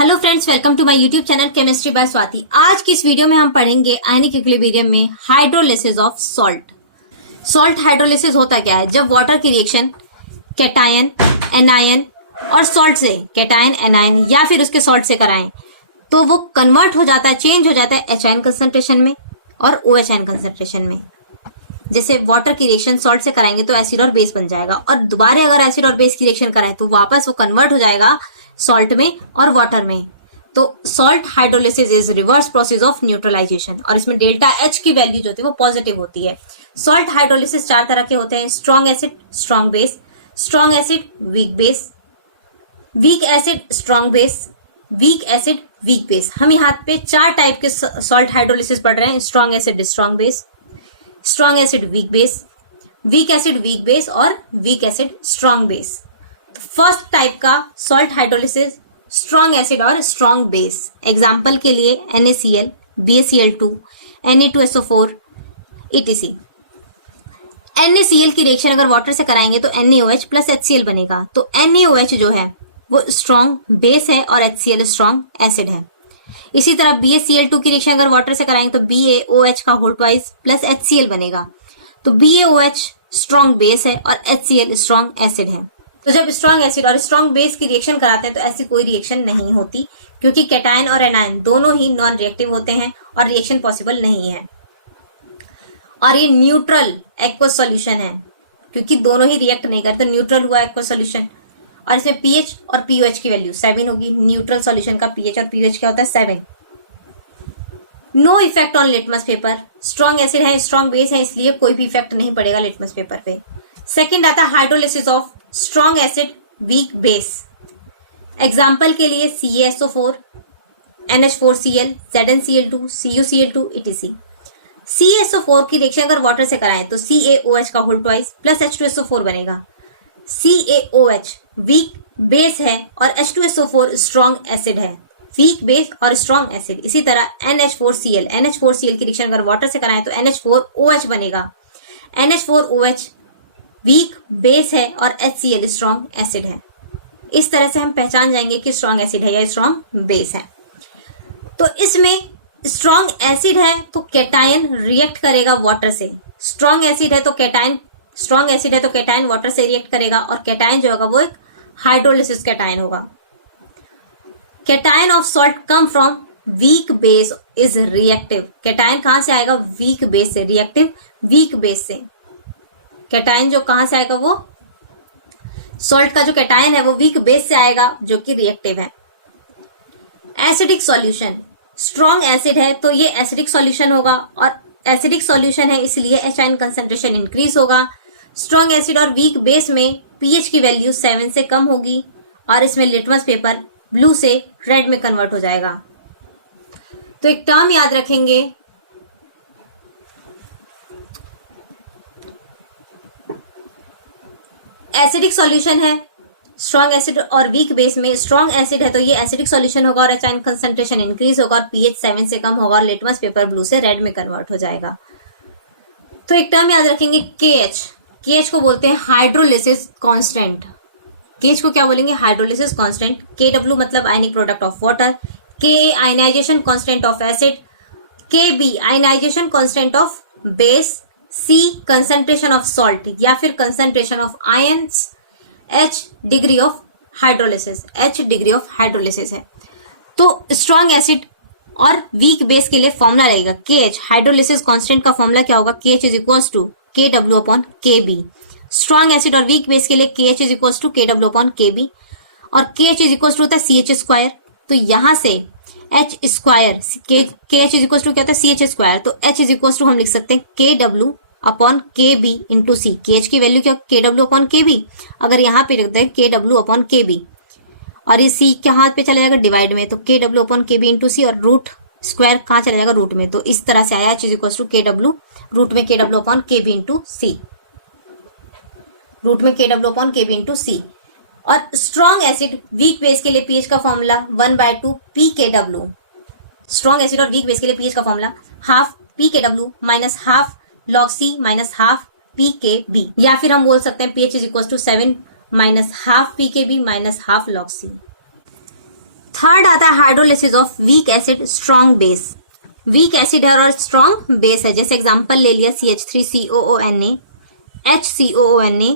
Hello friends, welcome to my YouTube channel chemistry by Swati. आज की इस वीडियो में हम पढ़ेंगे आयनिक इक्विलिब्रियम में hydrolysis of salt. Salt hydrolysis होता क्या है? जब वाटर की रिएक्शन कैटायन, एनायन और सॉल्ट से, कैटायन, एनायन या फिर उसके सॉल्ट से कराएं तो वो कन्वर्ट हो जाता है, चेंज हो जाता है HN कंसंट्रेशन में और OH कंसंट्रेशन में। जैसे वाटर की रिएक्शन सॉल्ट से कराएंगे तो एसिड और बेस बन जाएगा, और दोबारा अगर एसिड और बेस की रिएक्शन कराएं तो वापस वो कन्वर्ट हो जाएगा सॉल्ट में और वाटर में। तो salt hydrolysis is reverse process of neutralisation, और इसमें डेल्टा H की वैल्यू जो होती है वो पॉजिटिव होती है। सॉल्ट हाइड्रोलिसिस चार तरह के होते हैं: strong acid, strong base, strong acid, weak base, weak acid, strong base, weak acid, weak base. हम यहाँ पे चार टाइप के सॉल्ट हाइड्रोलिसिस पढ़ रहे हैं: strong acid, strong base, strong acid, weak base, weak acid, weak base और weak acid, strong base. First type का सॉल्ट हाइड्रोलिसिस स्ट्रॉन्ग एसिड और स्ट्रॉन्ग बेस। एग्जांपल के लिए NaCl, BaCl2, Na2SO4 etc। NaCl की reaction अगर water से कराएंगे तो NaOH प्लस HCl बनेगा। तो NaOH जो है वो स्ट्रॉन्ग बेस है और HCl स्ट्रॉन्ग एसिड है। इसी तरह BaCl2 की रिएक्शन अगर वाटर से कराएंगे तो BaOH का होल ट्वाइस प्लस HCl बनेगा। तो BaOH स्ट्रॉन्ग बेस है और HCl स्ट्रॉन्ग एसिड है। तो जब स्ट्रॉन्ग एसिड और स्ट्रॉन्ग बेस की रिएक्शन कराते हैं तो ऐसी कोई रिएक्शन नहीं होती, क्योंकि कैटायन और एनायन दोनों ही नॉन रिएक्टिव होते हैं और रिएक्शन पॉसिबल नहीं है। और ये न्यूट्रल एक्वस सॉल्यूशन है, क्योंकि दोनों ही रिएक्ट नहीं करते, तो न्यूट्रल हुआ एक्वस सॉल्यूशन। और इसमें pH और pOH की वैल्यू 7 होगी। न्यूट्रल सॉल्यूशन का pH और pOH क्या होता है? 7। No effect on litmus paper. Strong acid है, स्ट्रॉन्ग बेस है, इसलिए कोई भी इफेक्ट नहीं पड़ेगा लिटमस पेपर पे। सेकेंड आता है hydrolysis of strong acid, weak base. Example के लिए CaSO4, NH4Cl, ZnCl2, CuCl2 etc। CaSO4 की रिएक्शन अगर वाटर से कराएं तो CaOH का होल ट्वाइस प्लस H2SO4 बनेगा। CaOH वीक बेस है और H2SO4 स्ट्रॉन्ग एसिड है। वीक बेस और स्ट्रॉन्ग एसिड। इसी तरह NH4Cl की रिएक्शन अगर वाटर से कराएं तो NH4OH बनेगा। NH4OH वीक बेस है और HCl स्ट्रॉन्ग एसिड है। इस तरह से हम पहचान जाएंगे कि स्ट्रॉन्ग एसिड है या स्ट्रॉन्ग बेस है। तो इसमें स्ट्रॉन्ग एसिड है तो कैटायन रिएक्ट करेगा वाटर से, स्ट्रॉन्ग एसिड है तो कैटायन वाटर से रिएक्ट करेगा, और कैटायन जो होगा वो एक हाइड्रोलिसिस कैटायन होगा। Cation of salt come from weak base is reactive. Cation कहां से आएगा? वीक बेस से। रिएक्टिव वीक बेस से। कैटायन जो कहां से आएगा? वो सॉल्ट का जो कैटायन है वो वीक बेस से आएगा, जो कि रिएक्टिव है। Acidic solution. स्ट्रॉन्ग एसिड है तो ये एसिडिक सॉल्यूशन होगा, और एसिडिक सॉल्यूशन है इसलिए HN कंसंट्रेशन इंक्रीज होगा। स्ट्रॉन्ग एसिड और वीक बेस में pH की वैल्यू 7 से कम होगी, और इसमें लिटमस पेपर ब्लू से रेड में कन्वर्ट हो जाएगा। तो एक टर्म याद रखेंगे, एसिडिक सॉल्यूशन है स्ट्रॉन्ग एसिड और वीक बेस में। स्ट्रॉन्ग एसिड है तो ये एसिडिक सॉल्यूशन होगा और HN कंसंट्रेशन इंक्रीज होगा, और pH 7 से कम होगा, और लिटमस पेपर ब्लू से रेड में कन्वर्ट हो जाएगा। तो एक टर्म याद रखेंगे KH को बोलते हैं हाइड्रोलिसिस कांस्टेंट। KH को क्या बोलेंगे? Hydrolysis constant. KW मतलब ionic product of water, Ka ionization constant of acid, Kb ionization constant of base, C concentration of salt या फिर concentration of ions, H degree of hydrolysis है। तो strong acid और weak base के लिए formula रहेगा KH। Hydrolysis constant का formula क्या होगा? KH is equals to KW upon KB। Strong acid और वीक बेस के लिए KH is equals to KW upon KB, और KH इज इक्वल्स टू होता है CH स्क्वायर। तो यहां से H square, KH is equals to क्या होता है? CH square. तो H इज इक्वल्स टू हम लिख सकते हैं KW upon KB into C। KH की वैल्यू क्या? KW upon KB। अगर यहाँ पे रखते हैं KW अपॉन KB, और ये C क्या हाथ पे चला जाएगा? डिवाइड में। तो KW upon KB into C, और रूट स्क्वायर कहाँ चला जाएगा? रूट में। तो इस तरह से आया H is equals to KW root में KW upon KB into C, root में KW upon KB into C। और स्ट्रॉन्ग एसिड वीक बेस के लिए pH का फॉर्मूला 1/2 pKw। स्ट्रॉन्ग एसिड और वीक बेस के लिए pH का formula half pKw minus half log C minus half pKb, या फिर हम बोल सकते हैं pH is equal to 7 minus half pKb minus half log C। Third आता है hydrolysis of week acid strong base. Weak acid है और स्ट्रॉन्ग बेस है, जैसे एग्जांपल ले लिया CH3COONA, HCOONA,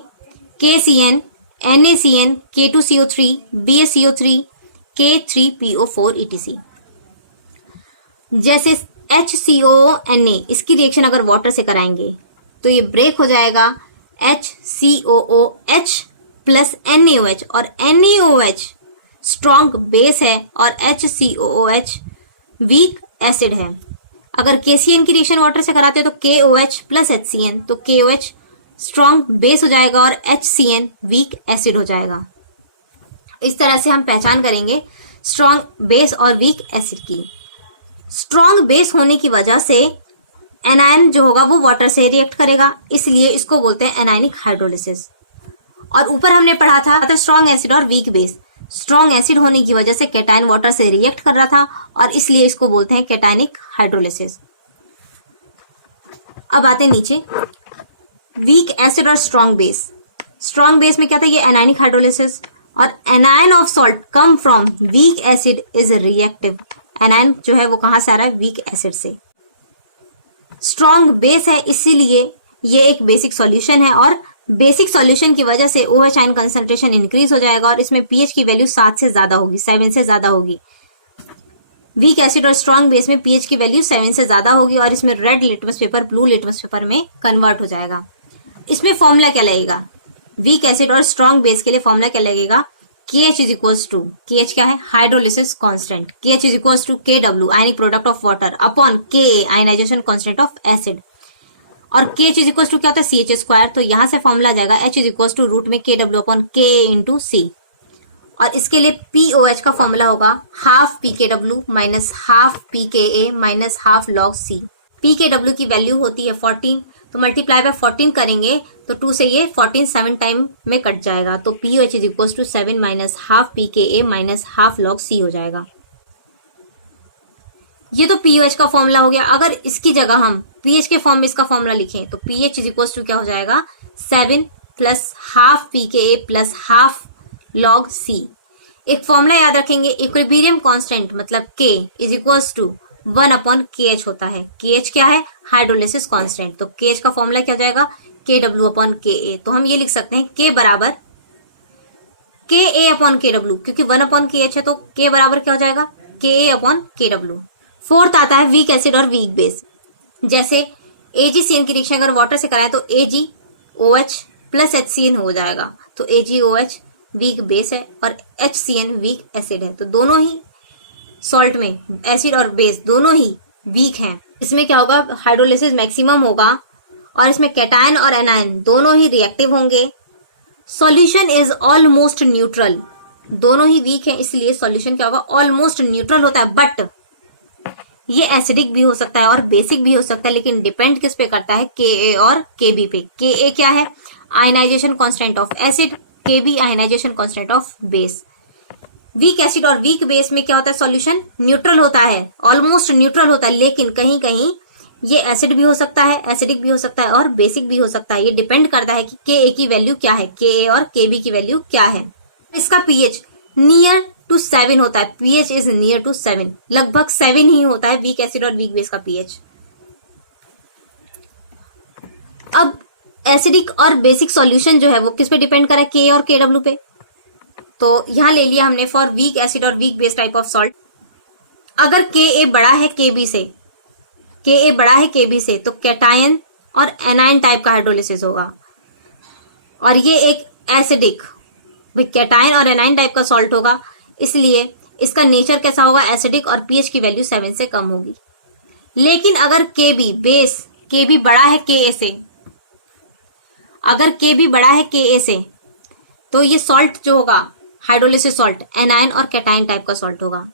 KCN, NaCN, K2CO3, BaCO3, K3PO4 etc। जैसे HCOONA, इसकी रिएक्शन अगर वाटर से कराएंगे तो ये ब्रेक हो जाएगा HCOOH प्लस NaOH, और NaOH स्ट्रॉन्ग बेस है और HCOOH वीक एसिड है। अगर KCN की रिएक्शन वाटर से कराते हैं तो KOH प्लस HCN, तो KOH स्ट्रॉन्ग बेस हो जाएगा और HCN वीक एसिड हो जाएगा। इस तरह से हम पहचान करेंगे स्ट्रॉन्ग बेस और वीक एसिड की। स्ट्रॉन्ग बेस होने की वजह से एनायन जो होगा वो वाटर से रिएक्ट करेगा, इसलिए इसको बोलते हैं एनायनिक हाइड्रोलिसिस। और ऊपर हमने पढ़ा था स्ट्रॉन्ग एसिड और वीक बेस। स्ट्रॉन्ग एसिड होने की वजह से कैटायन वाटर से रिएक्ट कर रहा था और इसलिए इसको बोलते हैं कैटायनिक हाइड्रोलिसिस। अब आते हैं नीचे, वीक एसिड और स्ट्रॉन्ग बेस। स्ट्रॉन्ग बेस में क्या था, ये एनायनिक हाइड्रोलिसिस, और anion of salt come from weak acid is reactive. Anion जो है वो कहां से आ रहा है, वीक एसिड से। स्ट्रॉन्ग बेस है इसीलिए ये एक बेसिक सॉल्यूशन है, और बेसिक सॉल्यूशन की वजह से OH आयन कंसंट्रेशन इंक्रीज हो जाएगा और इसमें pH की वैल्यू 7 से ज्यादा होगी, 7 से ज्यादा होगी। वीक एसिड और स्ट्रॉन्ग बेस में pH की वैल्यू 7 से ज्यादा होगी और इसमें red litmus paper blue litmus paper में कन्वर्ट हो जाएगा। इसमें फॉर्मूला क्या लगेगा, वीक एसिड और स्ट्रॉन्ग बेस के लिए फॉर्मूला क्या लगेगा, KH is equals to, KH क्या है, hydrolysis constant, KH is equals to KW ionic product of water upon Ka ionization constant of acid, और KH इज इक्वल्स टू क्या होता है, CH स्क्वायर। तो यहां से फॉर्मूला आ जाएगा H is equals to root में KW upon Ka into C। और इसके लिए POH का फॉर्मूला होगा half PKW minus half PKa minus half log C। PKW की वैल्यू होती है 14, तो मल्टीप्लाई बाय 14 करेंगे तो 2 से ये 14 7 टाइम में कट जाएगा, तो POH is equals to 7 minus half PKa minus half log C हो जाएगा। ये तो POH का फॉर्मूला हो गया। अगर इसकी जगह हम pH के फॉर्म में इसका फॉर्मूला लिखें तो pH इज इक्वल्स टू क्या हो जाएगा, 7 plus half PKa plus half log C। एक फॉर्मूला याद रखेंगे, इक्विलिब्रियम कांस्टेंट मतलब K is equals to 1 upon KH होता है। KH क्या है, हाइड्रोलिसिस कांस्टेंट, तो KH का फॉर्मूला क्या हो जाएगा, KW अपॉन KA। तो हम ये लिख सकते हैं K बराबर KA अपॉन KW, क्योंकि 1 अपॉन KH है तो K बराबर क्या हो जाएगा, KA अपॉन KW। फोर्थ आता है वीक एसिड और वीक बेस। जैसे AgCN की रिएक्शन अगर वाटर से कराएं तो AgOH प्लस HCN हो जाएगा, तो AgOH वीक बेस है और HCN वीक एसिड है। तो दोनों ही सॉल्ट में एसिड और बेस दोनों ही वीक हैं। इसमें क्या होगा, हाइड्रोलिसिस मैक्सिमम होगा और इसमें कैटायन और एनायन दोनों ही रिएक्टिव होंगे। सॉल्यूशन इज ऑलमोस्ट न्यूट्रल, दोनों ही वीक है इसलिए सॉल्यूशन क्या होगा, ऑलमोस्ट न्यूट्रल होता है। बट ये एसिडिक भी हो सकता है और बेसिक भी हो सकता है, लेकिन डिपेंड किस पे करता है, Ka और Kb पे। Ka क्या है, ionization constant of acid, Kb ionization constant of base. Weak acid और वीक बेस में क्या होता है, सॉल्यूशन न्यूट्रल होता है, ऑलमोस्ट न्यूट्रल होता है, लेकिन कहीं कहीं ये एसिड भी हो सकता है, एसिडिक भी हो सकता है और बेसिक भी हो सकता है। ये डिपेंड करता है कि Ka की वैल्यू क्या है, Ka और Kb की वैल्यू क्या है। इसका pH नियर टू 7 होता है, pH इज नियर टू 7, लगभग 7 ही होता है वीक एसिड और वीक बेस का pH। अब एसिडिक और बेसिक सॉल्यूशन जो है वो किस पे डिपेंड कर रहा है, Ka और Kw पे। तो यहां ले लिया हमने फॉर वीक एसिड और weak base type of salt. अगर Ka बड़ा है Kb से, Ka बड़ा है Kb से, तो कैटायन और एनायन टाइप का हाइड्रोलिसिस होगा और ये एक एसिडिक कैटायन और एनायन टाइप का सॉल्ट होगा, इसलिए इसका नेचर कैसा होगा, एसिडिक, और pH की वैल्यू 7 से कम होगी। लेकिन अगर Kb बेस, Kb बड़ा है Ka से, अगर Kb बड़ा है Ka से, तो ये सॉल्ट जो होगा हाइड्रोलिसिस सॉल्ट एनायन और कैटायन टाइप का सॉल्ट होगा।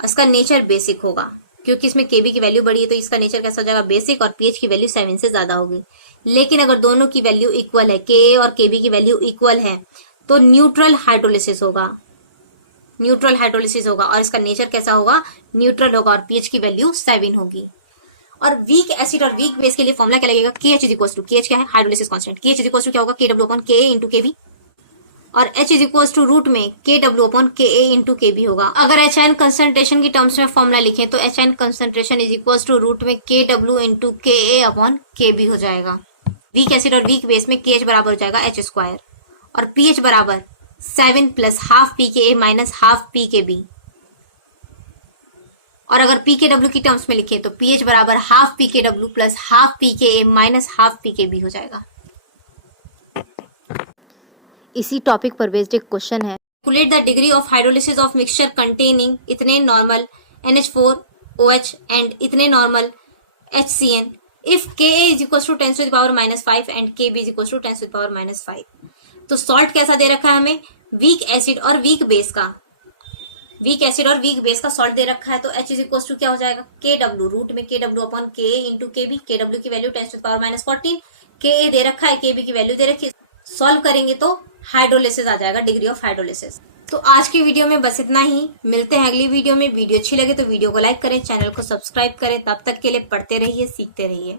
इसका नेचर बेसिक होगा क्योंकि इसमें Kb की वैल्यू बड़ी है, तो इसका नेचर कैसा हो जाएगा, बेसिक, और pH की वैल्यू 7 से ज्यादा होगी। लेकिन अगर दोनों की वैल्यू इक्वल है, Ka और Kb की वैल्यू इक्वल है, तो न्यूट्रल हाइड्रोलिसिस होगा, न्यूट्रल हाइड्रोलिसिस होगा और इसका नेचर कैसा होगा, न्यूट्रल होगा और pH की वैल्यू 7 होगी। और वीक एसिड और वीक बेस के लिए फॉर्मूला क्या लगेगा, KH is equal to, KH क्या है, hydrolysis constant, KH is equal to क्या होगा, KW upon Ka into Kb। और H is equal to root में KW upon KA into KB होगा। अगर HN कंसंट्रेशन की टर्म्स में फॉर्मूला लिखें तो HN concentration is equal to root में KW into KA upon KB हो जाएगा। वीक एसिड और वीक बेस में KH बराबर हो जाएगा H स्क्वायर और pH बराबर 7 plus half pKa minus half pKb। और अगर pKw की टर्म्स में लिखें तो pH बराबर half pKw plus half pKa minus half pKb हो जाएगा। इसी टॉपिक पर बेस्ड एक क्वेश्चन है। Calculate the degree of hydrolysis of mixture containing ethane normal NH4OH and ethane normal HCN if Ka is equals to 10 to the power -5 and Kb is equals to 10 to the power -5। तो salt कैसा दे रखा है हमें, week acid और weak base का, week acid और weak base का salt दे रखा है। तो H इज इक्वल टू क्या हो जाएगा, KW रूट में KW upon KA into KB। KW की value 10 to the power -14, KA दे रखा है, KB की वैल्यू दे रखी है। सॉल्व करेंगे तो हाइड्रोलिसिस आ जाएगा, डिग्री ऑफ हाइड्रोलिसिस। तो आज की वीडियो में बस इतना ही, मिलते हैं अगली वीडियो में। वीडियो अच्छी लगे तो वीडियो को लाइक करें, चैनल को सब्सक्राइब करें। तब तक के लिए पढ़ते रहिए, सीखते रहिए।